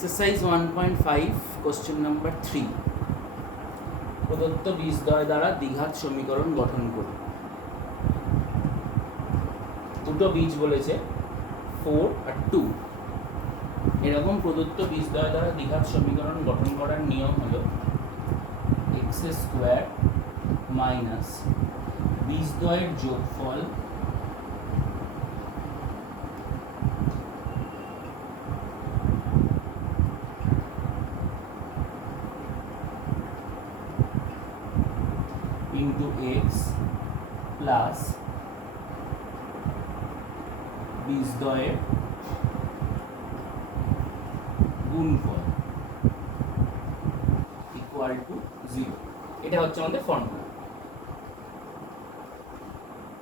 Exercise 1.5 question number 3 প্রদত্ত বীজদ্বয় দ্বারা দ্বিঘাত সমীকরণ গঠন করুন। দুটো বীজ বলেছে 4 আর 2। এরকম প্রদত্ত বীজদ্বয় দ্বারা দ্বিঘাত সমীকরণ গঠন করার নিয়ম হলো x স্কয়ার মাইনাস বীজদ্বয়ের যোগফল into x plus বীজদ্বয়ের গুণফল ইকুয়াল টু 0। এটা হচ্ছে আমাদের ফর্মুলা।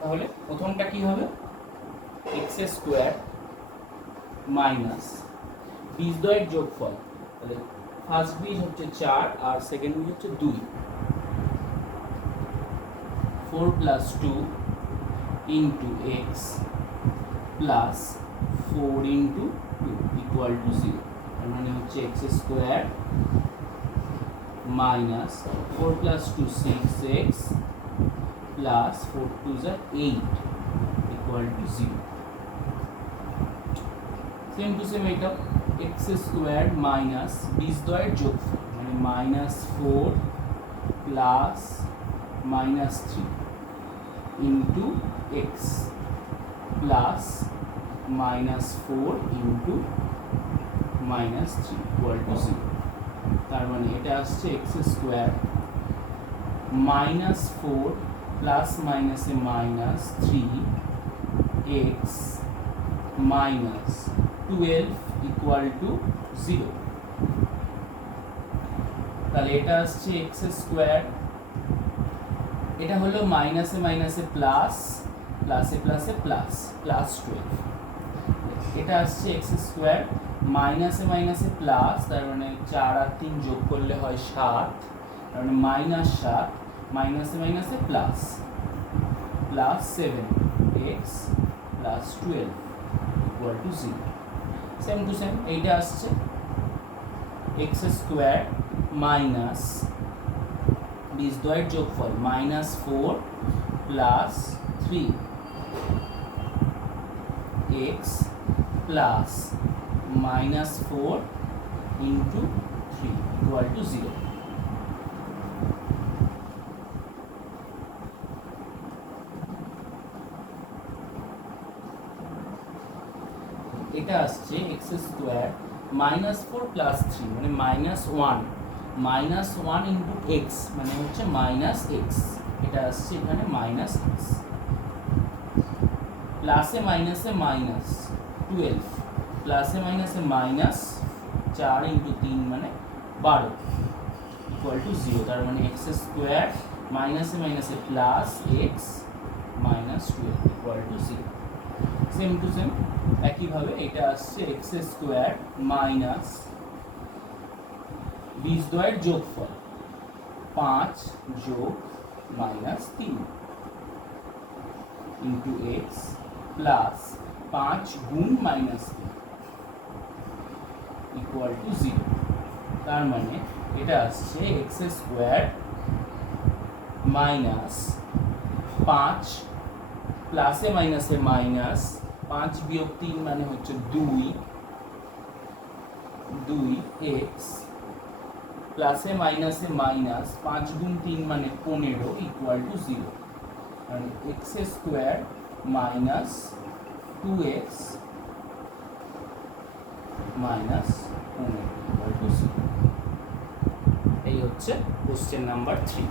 তাহলে প্রথমটা কি হবে, x স্কয়ার মাইনাস বীজদ্বয়ের যোগফল। তাহলে ফার্স্ট বীজ হচ্ছে 4 আর সেকেন্ড বীজ হচ্ছে 2। 4 plus 2 into x plus 4 into 2 equal to 0। তার মানে হচ্ছে x square minus 4 plus 2 6x plus 4 2 is 8 equal to 0। Same to same এটা x স্কয়ার মাইনাস বীজদ্বয়ের যোগফল মানে -4 plus -3 into x plus -4 into -3 equal to 0। তার মানে এটা আসছে x স্কয়ার -4 প্লাস মাইনাসে -3 x -12 equal to 0। তাহলে এটা আসছে x স্কয়ার, এটা হলো মাইনাসে মাইনাসে প্লাস, প্লাসে প্লাসে প্লাস, প্লাস 12। এটা আসছে x স্কয়ার মাইনাসে মাইনাসে প্লাস, তার মানে 4 আর 3 যোগ করলে হয় 7, তার মানে -7 মাইনাসে মাইনাসে plus, plus 7x plus 12 equal to 0। Same to same এইটা আসছে x স্কয়ার মাইনাস বীজদ্বয়ের যোগফল -4 plus 3x plus -4 into 3 equal to 0। এটা আসছে x স্কয়ার -4 প্লাস 3 মানে -1 -1 into x মানে হচ্ছে -x। এটা আসছে এখানে -x প্লাসে মাইনাসে -12 প্লাসে মাইনাসে -4 into 3 মানে 12 ইকুয়াল টু 0। তার মানে x স্কয়ার মাইনাসে মাইনাসে plus x -12 equal to 0। Same to same একইভাবে এটা আসছে x স্কয়ার মাইনাস বীজদ্বয়ের যোগফল 5 যোগ -3 into x প্লাস 5 গুণ -3 ইকুয়াল টু 0। তার মানে এটা আসছে x স্কয়ার মাইনাস 5 প্লাসে মাইনাসে মাইনাস 5 বিয়োগ 3 মানে হচ্ছে 2x প্লাসে মাইনাসে মাইনাস 5 গুণ 3 মানে 15 ইকুয়াল টু 0। মানে x square minus 2x minus 15 equal to 0। এই হচ্ছে কোশ্চেন নাম্বার 3।